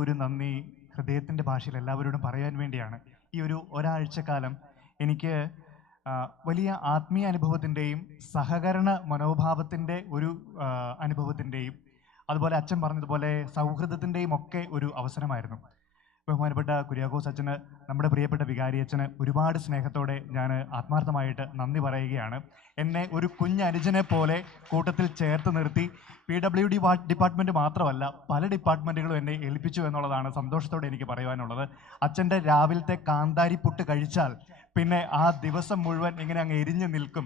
ഒരു നന്ദി ഹൃദയത്തിൻ്റെ ഭാഷയിൽ എല്ലാവരോടും പറയാൻ വേണ്ടിയാണ്. ഈ ഒരാഴ്ചക്കാലം എനിക്ക് വലിയ ആത്മീയ അനുഭവത്തിൻ്റെയും സഹകരണ മനോഭാവത്തിൻ്റെ ഒരു അനുഭവത്തിൻ്റെയും അതുപോലെ അച്ഛൻ പറഞ്ഞതുപോലെ സൗഹൃദത്തിൻ്റെയും ഒക്കെ ഒരു അവസരമായിരുന്നു. ബഹുമാനപ്പെട്ട കുര്യാക്കോസ് അച്ഛന്, നമ്മുടെ പ്രിയപ്പെട്ട വികാരി അച്ഛന് ഒരുപാട് സ്നേഹത്തോടെ ഞാൻ ആത്മാർത്ഥമായിട്ട് നന്ദി പറയുകയാണ്. എന്നെ ഒരു കുഞ്ഞനുജനെ പോലെ കൂട്ടത്തിൽ ചേർത്ത് നിർത്തി PWD ഡിപ്പാർട്ട്മെൻറ്റ് മാത്രമല്ല പല ഡിപ്പാർട്ട്മെൻറ്റുകളും എന്നെ ഏൽപ്പിച്ചു എന്നുള്ളതാണ് സന്തോഷത്തോടെ എനിക്ക് പറയുവാനുള്ളത്. അച്ഛൻ്റെ രാവിലത്തെ കാന്താരി പുട്ട് കഴിച്ചാൽ പിന്നെ ആ ദിവസം മുഴുവൻ ഇങ്ങനെ അങ്ങ് എരിഞ്ഞു നിൽക്കും.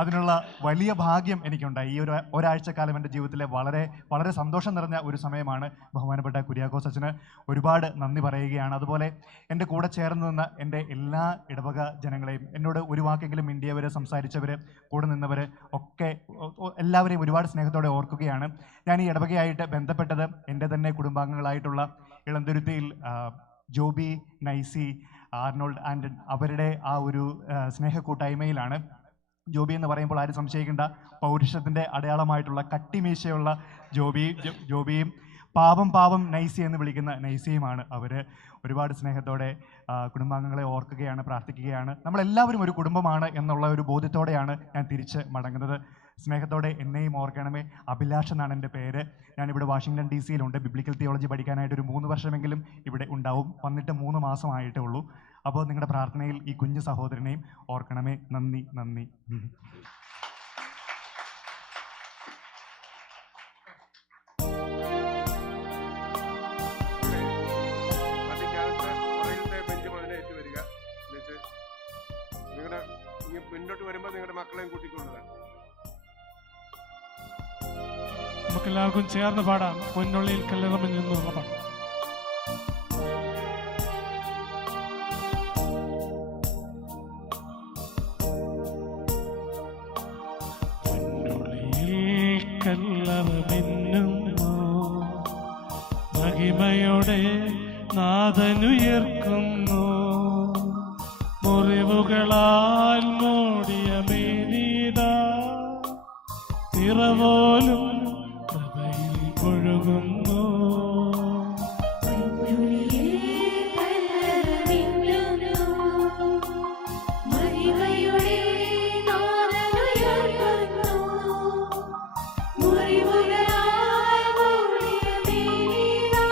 അതിനുള്ള വലിയ ഭാഗ്യം എനിക്കുണ്ടായി. ഈ ഒരാഴ്ചക്കാലം എൻ്റെ ജീവിതത്തിലെ വളരെ വളരെ സന്തോഷം നിറഞ്ഞ ഒരു സമയമാണ്. ബഹുമാനപ്പെട്ട കുര്യാക്കോസ് അച്ഛന് ഒരുപാട് നന്ദി പറയുകയാണ്. അതുപോലെ എൻ്റെ കൂടെ ചേർന്ന് നിന്ന എൻ്റെ എല്ലാ ഇടവക ജനങ്ങളെയും, എന്നോട് ഒരു വാക്കെങ്കിലും മിണ്ടിയവർ, സംസാരിച്ചവർ, കൂടെ നിന്നവർ ഒക്കെ എല്ലാവരെയും ഒരുപാട് സ്നേഹത്തോടെ ഓർക്കുകയാണ്. ഞാൻ ഈ ഇടവകയായിട്ട് ബന്ധപ്പെട്ടത് എൻ്റെ തന്നെ കുടുംബാംഗങ്ങളായിട്ടുള്ള ഇളന്തുരുത്തിയിൽ ജോബി, നൈസി, ആർണോൾഡ് ആൻഡൻ അവരുടെ ആ ഒരു സ്നേഹ കൂട്ടായ്മയിലാണ്. ജോബി എന്ന് പറയുമ്പോൾ ആരും സംശയിക്കേണ്ട, പൗരുഷത്തിൻ്റെ അടയാളമായിട്ടുള്ള കട്ടിമീശയുള്ള ജോബിയും പാവം നൈസി എന്ന് വിളിക്കുന്ന നൈസിയുമാണ് അവർ. ഒരുപാട് സ്നേഹത്തോടെ കുടുംബാംഗങ്ങളെ ഓർക്കുകയാണ്, പ്രാർത്ഥിക്കുകയാണ്. നമ്മളെല്ലാവരും ഒരു കുടുംബമാണ് എന്നുള്ള ഒരു ബോധ്യത്തോടെയാണ് ഞാൻ തിരിച്ച് മടങ്ങുന്നത്. സ്നേഹത്തോടെ എന്നെയും ഓർക്കണമേ. അഭിലാഷ് എന്നാണ് എൻ്റെ പേര്. ഞാനിവിടെ വാഷിങ്ടൺ DC-യിലുണ്ട്. ബിബ്ലിക്കൽ തിയോളജി പഠിക്കാനായിട്ട് ഒരു 3 വർഷമെങ്കിലും ഇവിടെ ഉണ്ടാവും. വന്നിട്ട് 3 മാസമായിട്ടേ ഉള്ളൂ. അപ്പോൾ നിങ്ങളുടെ പ്രാർത്ഥനയിൽ ഈ കുഞ്ഞു സഹോദരനെയും ഓർക്കണമേ. നന്ദി. മുന്നോട്ട് വരുമ്പോൾ നിങ്ങളുടെ മക്കളെയും കൂട്ടിക്കൊള്ളുക. നമുക്കെല്ലാവർക്കും ചേർന്ന് പാടാം. പൊന്നുള്ളിൽ കല്ലെറുമ്പിൽ നിന്നുള്ള പാടാം. കല്ലറമിന്നുന്നു മഹിമയോടെ നാഥനുയർക്കുന്നു. മുറിവുകളാൽ മൂടിയ മേനീത നിറപോലും പ്രഭയിൽ ഒഴുകുന്നു.